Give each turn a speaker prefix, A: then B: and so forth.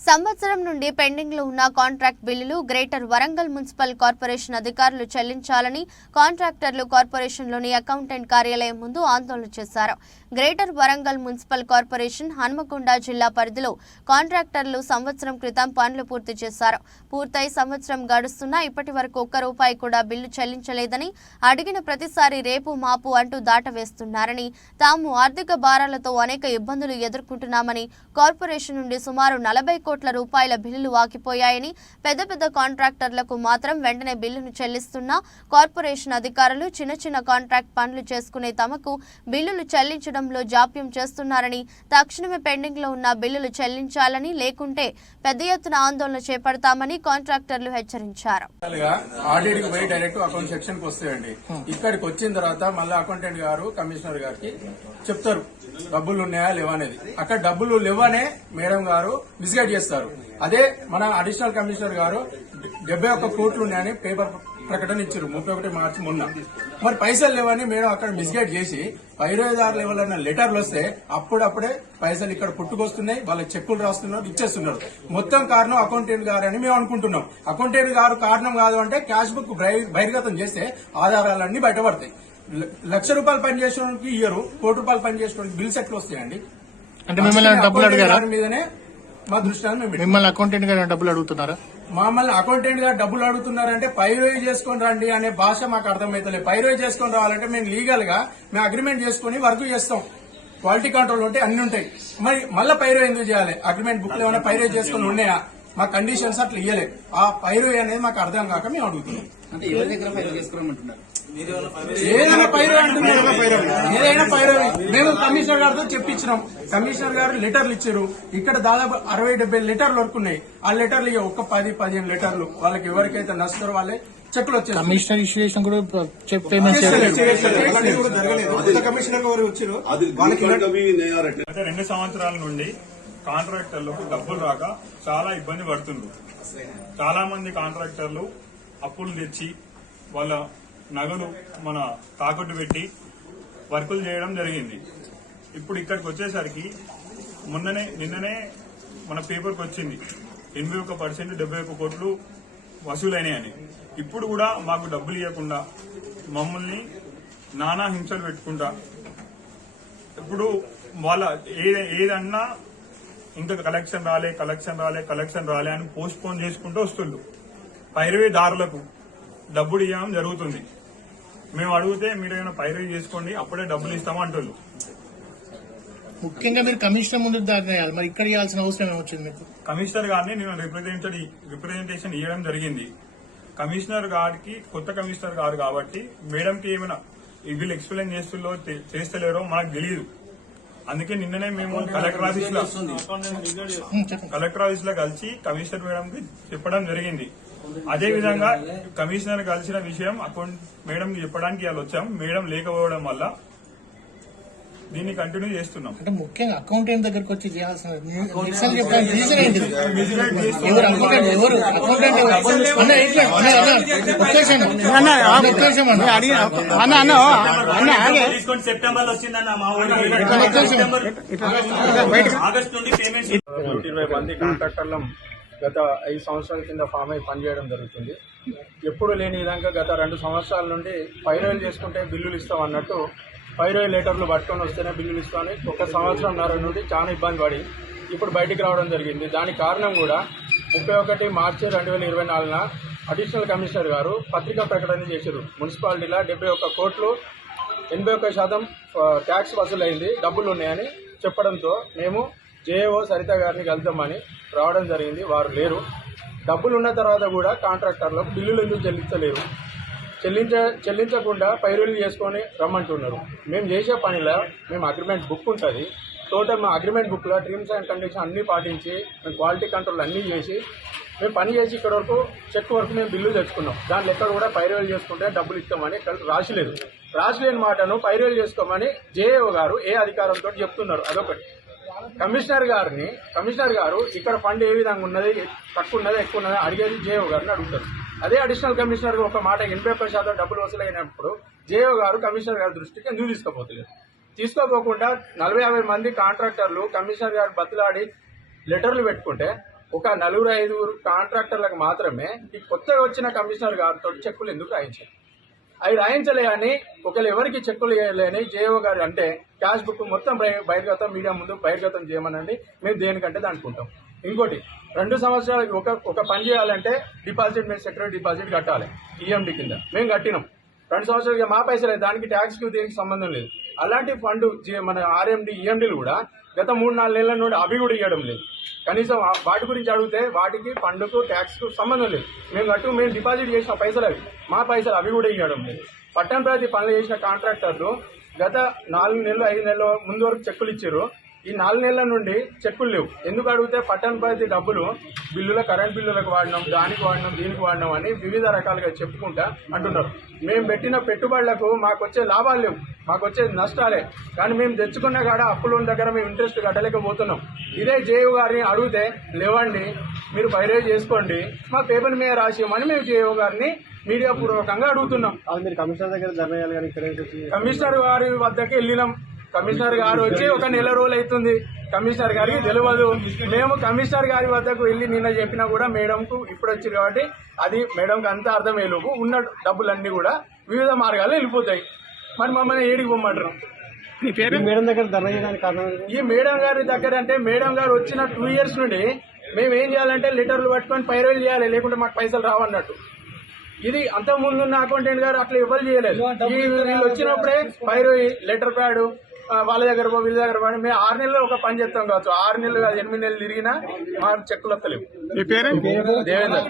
A: సంవత్సరం నుండి పెండింగ్లో ఉన్న కాంట్రాక్ట్ బిల్లులు గ్రేటర్ వరంగల్ మున్సిపల్ కార్పొరేషన్ అధికారులు చెల్లించాలని కాంట్రాక్టర్లు కార్పొరేషన్లోని అకౌంటెంట్ కార్యాలయం ముందు ఆందోళన చేశారు. Greater Warangal municipal corporation Hanamkonda జిల్లా పరిధిలో కాంట్రాక్టర్లు సంవత్సరం క్రితం పనులు పూర్తి చేశారు. పూర్తయి సంవత్సరం గడుస్తున్నా ఇప్పటి వరకు ఒక్క రూపాయి కూడా బిల్లు చెల్లించలేదని అడిగిన ప్రతిసారి రేపు మాపు అంటూ దాటవేస్తున్నారని తాము ఆర్థిక భారాలతో అనేక ఇబ్బందులు ఎదుర్కొంటున్నామని కార్పొరేషన్ నుండి సుమారు నలభై కోట్ల రూపాయల బిల్లులు వాకిపోయాయని పెద్ద పెద్ద కాంట్రాక్టర్లకు మాత్రం వెంటనే బిల్లును చెల్లిస్తున్నా కార్పొరేషన్ అధికారులు చిన్న చిన్న కాంట్రాక్ట్ పనులు చేసుకునే తమకు బిల్లులు చెల్లించడంలో జాప్యం చేస్తున్నారని తక్షణమే పెండింగ్లో ఉన్న బిల్లులు చెల్లించాలని లేకుంటే పెద్ద ఎత్తున ఆందోళన చేపడతామని కాంట్రాక్టర్లు హెచ్చరించారు.
B: ఇక్కడికి వచ్చిన తర్వాత మళ్ళీ అకౌంటెంట్ గారు కమిషనర్ గారికి చెప్తారు డబ్బులు ఉన్నాయా లేవా అనేది. అక్కడ డబ్బులు లేవనే మేడం గారు మిస్గైడ్ చేస్తారు. అదే మన అడిషనల్ కమిషనర్ గారు డెబ్బై ఒక్క కోట్లు ఉన్నాయని పేపర్ ప్రకటన ఇచ్చారు. ముప్పై ఒకటి మార్చి మొన్న. మరి పైసలు లేవని మేడం అక్కడ మిస్గైడ్ చేసి పైరోదారులు ఎవరైనా లెటర్లు వస్తే అప్పుడప్పుడే పైసలు ఇక్కడ పుట్టుకొస్తున్నాయి వాళ్ళ చెక్కులు రాస్తున్నారు ఇచ్చేస్తున్నారు. మొత్తం కారణం అకౌంటెంట్ గారు అని మేము అనుకుంటున్నాం. అకౌంటెంట్ గారు కారణం కాదు అంటే క్యాష్ బుక్ బహిర్- బహిర్గతం చేస్తే ఆధారాలన్నీ బయటపడతాయి. లక్ష రూపాయలు పని ఇయ్యరు కోటి రూపాయలు పని చేసేవానికి బిల్స్ ఎట్లా వస్తాయండి?
C: అంటే మిమ్మల్ని డబ్బులు అడిగారా?
B: గారి మీదనే మా మేము పెట్టాం.
C: మిమ్మల్ని అకౌంటెంట్ గారు డబ్బులు అడుగుతున్నారా?
B: మమ్మల్ని అకౌంటెంట్గా డబ్బులు అడుగుతున్నారంటే పైరోయి చేసుకొని రండి అనే భాష మాకు అర్థమైతలేదు. పైరోయి చేసుకొని రావాలంటే మేము లీగల్గా మేము అగ్రిమెంట్ చేసుకుని వర్క్ చేస్తాం. క్వాలిటీ కంట్రోల్ ఉంటే అన్ని ఉంటాయి. మరి మళ్ళీ పైరోయి ఎందుకు చేయాలి? అగ్రిమెంట్ బుక్లో ఏమైనా పైరోయి చేసుకుని ఉన్నాయా? మా కండిషన్స్ అట్లా ఇయ్యలేదు ఆ పైరోయి అనేది మాకు అర్థం కాక మేము అడుగుతున్నాం.
D: అంటే ఎవరి దగ్గర చేసుకోమంటున్నారు
B: ఏదైనా ఏదైనా మేము కమిషనర్ గారితో చెప్పించినాం. కమిషనర్ గారు లెటర్లు ఇచ్చారు. ఇక్కడ దాదాపు అరవై డెబ్బై లెటర్లు వరకు ఉన్నాయి ఆ లెటర్లు ఇక ఒక్క పది పదిహేను లెటర్లు. వాళ్ళకి ఎవరికైతే నచ్చుతారో వాళ్ళే చెక్కులు వచ్చేసి
C: కమిషనర్ ఇష్యూ చేసిన కూడా
E: గత రెండు సంవత్సరాల నుండి కాంట్రాక్టర్లకు డబ్బులు రాక చాలా ఇబ్బంది పడుతుండ్రు. చాలా మంది కాంట్రాక్టర్లు అప్పులు తెచ్చి వాళ్ళ నగలు మన తాకట్టు పెట్టి వర్కులు చేయడం జరిగింది. ఇప్పుడు ఇక్కడికి వచ్చేసరికి మొన్ననే నిన్ననే మన పేపర్కి వచ్చింది. ఎనభై ఒక్క పర్సెంట్ డెబ్బై ఒక్క కోట్లు వసూలైనాయని. ఇప్పుడు కూడా మాకు డబ్బులు ఇవ్వకుండా మమ్మల్ని నానా హింసలు పెట్టుకుంటా ఇప్పుడు వాళ్ళ ఏ- ఏదన్నా ఇంకా కలెక్షన్ రాలే కలెక్షన్ రాలే కలెక్షన్ రాలే అని పోస్ట్ పోన్ చేసుకుంటూ వస్తుండ్రు పైరవీదారులకు డబ్బులు ఇవ్వడం జరుగుతుంది. మేము అడిగితే మీరు ఏమైనా పైరవీ చేసుకోండి అప్పుడే డబ్బులు ఇస్తాము అంటున్నారు
C: ముఖ్యంగా మీరు కమిషనర్ ముందు దాకా వేయాలి. మరి ఇక్కడ ఇవ్వాల్సిన అవసరం ఏమొచ్చింది మీకు?
E: కమిషనర్ గారిని నేను రిప్రజెంటెడ్ రిప్రజెంటేషన్ ఇవ్వడం జరిగింది. కమిషనర్ గారికి కొత్త కమిషనర్ గారు కాబట్టి మేడంకి ఏమైనా వీళ్ళు ఎక్స్ప్లెయిన్ చేస్తుల్లో తె- చేస్తలేరో మనకు తెలియదు అందుకే నిన్ననే మేము కలెక్టర్
C: ఆఫీస్లో
E: కలెక్టర్ ఆఫీస్లో కలిసి కమిషనర్ మేడం కి చెప్పడం జరిగింది. అదే విధంగా కమిషనర్ కలిసిన విషయం అకౌంట్ మేడం చెప్పడానికి ఇవాళ వచ్చాం. మేడం లేకపోవడం వల్ల దీన్ని కంటిన్యూ చేస్తున్నాం.
C: అంటే ముఖ్యంగా అకౌంటెంట్ దగ్గరకు వచ్చి చేయాల్సిన రీజన్ ఎవరు అకౌంటెంట్ ఎవరు? అకౌంటెంట్
F: సెప్టెంబర్ వచ్చిందన్న మా ఆగస్ట్ నుండి పేమెంట్స్
B: మంది కాంట్రాక్టర్లం గత ఐదు సంవత్సరాల కింద ఫామ్ అయి పనిచేయడం జరుగుతుంది. ఎప్పుడు లేని విధంగా గత రెండు సంవత్సరాల నుండి పైరోయిల్ చేసుకుంటే బిల్లులు ఇస్తాం అన్నట్టు పైరోయిల్ లెటర్లు పట్టుకొని వస్తేనే బిల్లులు ఇస్తామని ఒక సంవత్సరంన్నర నుండి చాలా ఇబ్బంది పడి ఇప్పుడు బయటికి రావడం జరిగింది. దానికి కారణం కూడా ముప్పై ఒకటి మార్చి రెండు వేల ఇరవై నాలుగున అడిషనల్ కమిషనర్ గారు పత్రికా ప్రకటన చేశారు. మున్సిపాలిటీలో డెబ్బై ఒక్క కోట్లు ఎనభై ఒక్క శాతం ట్యాక్స్ వసూలైంది డబ్బులు ఉన్నాయని చెప్పడంతో మేము జేఏఓ సరిత గారిని కలుద్దామని రావడం జరిగింది. వారు లేరు. డబ్బులు ఉన్న తర్వాత కూడా కాంట్రాక్టర్లకు బిల్లులు ఎందుకు చెల్లించలేరు? చెల్లించ చెల్లించకుండా పైరులు చేసుకొని రమ్మంటున్నారు. మేము చేసే పనిలో మేము అగ్రిమెంట్ బుక్ ఉంటుంది. టోటల్ మా అగ్రిమెంట్ బుక్లో టర్మ్స్ అండ్ కండిషన్ అన్నీ పాటించి మేము క్వాలిటీ కంట్రోల్ అన్నీ చేసి మేము పని చేసి ఇక్కడ వరకు చెక్ వరకు మేము బిల్లు తెచ్చుకున్నాం. దాని లెక్క కూడా పైరులు చేసుకుంటే డబ్బులు ఇస్తామని ఇక్కడ రాసిలేదు. రాసిలేని మాటను పైరులు చేసుకోమని జేఏఓ గారు ఏ అధికారంతో చెప్తున్నారు. అదొకటి. కమిషనర్ గారిని కమిషనర్ గారు ఇక్కడ ఫండ్ ఏ విధంగా ఉన్నది తక్కువ ఉన్నదా ఎక్కువ ఉన్నదా అడిగేది జేఓ గారిని అడుగుతారు. అదే అడిషనల్ కమిషనర్ ఒక మాట ఎనభై ఒక్క శాతం డబ్బులు వసూలైనప్పుడు జేఓ గారు కమిషనర్ గారి దృష్టికి ఎందుకు తీసుకోపోతలేదు? తీసుకోపోకుండా నలభై యాభై మంది కాంట్రాక్టర్లు కమిషనర్ గారు బతులాడి లెటర్లు పెట్టుకుంటే ఒక నలుగురు ఐదుగురు కాంట్రాక్టర్లకు మాత్రమే ఈ కొత్తగా వచ్చిన కమిషనర్ గారితో చెక్కులు ఎందుకు రాయించారు? అవి రాయించలే అని ఒకళ్ళు ఎవరికి చెక్కులు వేయలేని జేఓ గారు అంటే క్యాష్ బుక్ మొత్తం బహిర్గతం మీడియా ముందు బహిర్గతం చేయమనండి. మేము దేనికంటే దానుకుంటాం. ఇంకోటి రెండు సంవత్సరాలకి ఒక ఒక పని చేయాలంటే డిపాజిట్ మేము సెక్యూరిటీ డిపాజిట్ కట్టాలి ఈఎండి కింద. మేము కట్టినాం. రెండు సంవత్సరాలకి మా పైసలే దానికి ట్యాక్స్కి దీనికి సంబంధం లేదు. అలాంటి ఫండ్ మన ఆర్ఎండి ఈఎండీలు కూడా గత మూడు నాలుగు నెలల నుండి అవి కూడా ఇవ్వడం లేదు. కనీసం వాటి గురించి అడిగితే వాటికి ఫండ్కు ట్యాక్స్కు సంబంధం లేదు. మేము కట్టు మేము డిపాజిట్ చేసిన పైసలు అవి. మా పైసలు అవి కూడా ఇవ్వడం లేదు. పట్టణ ప్రతి పనులు చేసిన కాంట్రాక్టర్లు గత నాలుగు నెలలు ఐదు నెలల ముందు వరకు చెక్కులు ఇచ్చారు ఈ నాలుగు నెలల నుండి చెక్కులు లేవు. ఎందుకు అడిగితే పట్టణ ప్రతి డబ్బులు బిల్లుల కరెంట్ బిల్లులకు వాడినాం దానికి వాడినాం దీనికి వాడినాం అని వివిధ రకాలుగా చెప్పుకుంటా అంటున్నారు. మేము పెట్టిన పెట్టుబడులకు మాకు వచ్చే లాభాలు లేవు మాకు వచ్చే నష్టాలే. కానీ మేము తెచ్చుకున్న కాడ అప్పుల దగ్గర మేము ఇంట్రెస్ట్ కట్టలేకపోతున్నాం. ఇదే జేయు గారిని అడిగితే లేవండి మీరు పైరేజ్ చేసుకోండి మా పేపర్ మీద రాసి ఇవ్వమని మేము జేయు గారిని మీడియా పూర్వకంగా అడుగుతున్నాం
G: మీరు కమిషనర్ దగ్గర
B: కమిషనర్ గారి వద్దకు వెళ్ళినాం. కమిషనర్ గారు వచ్చి ఒక నెల రోజులు అవుతుంది. కమిషనర్ గారికి తెలియదు మేము కమిషనర్ గారి వద్దకు వెళ్ళి నిన్న చెప్పినా కూడా మేడంకు ఇప్పుడు వచ్చింది కాబట్టి అది మేడంకి అంతా అర్థమయ్యేలోపు ఉన్న డబ్బులన్నీ కూడా వివిధ మార్గాలు వెళ్ళిపోతాయి. మరి మమ్మల్ని ఏడికి పొమ్మంటారు?
G: మేడం దగ్గర ధర్నా చేయడానికి కారణం ఏంటి?
B: ఈ మేడం గారి దగ్గర అంటే మేడం గారు వచ్చిన టూ ఇయర్స్ నుండి మేము ఏం చేయాలంటే లీటర్లు పట్టుకొని పైరవీలు చేయాలి లేకుంటే మాకు పైసలు రావన్నట్టు. ఇది అంత ముందు ఉన్న అకౌంటెంట్ గారు అట్లా ఇవ్వాలి చేయలేదు. వీళ్ళు వచ్చినప్పుడే పైరవి లెటర్ ప్యాడ్ వాళ్ళ దగ్గర పో వీళ్ళ దగ్గర పో అని మేము ఆరు నెలలు ఒక పని చేస్తాం కావచ్చు. ఆరు నెలలు కాదు ఎనిమిది నెలలు తిరిగినా మా చెక్కులు వస్తలేవు. దేవేందర్.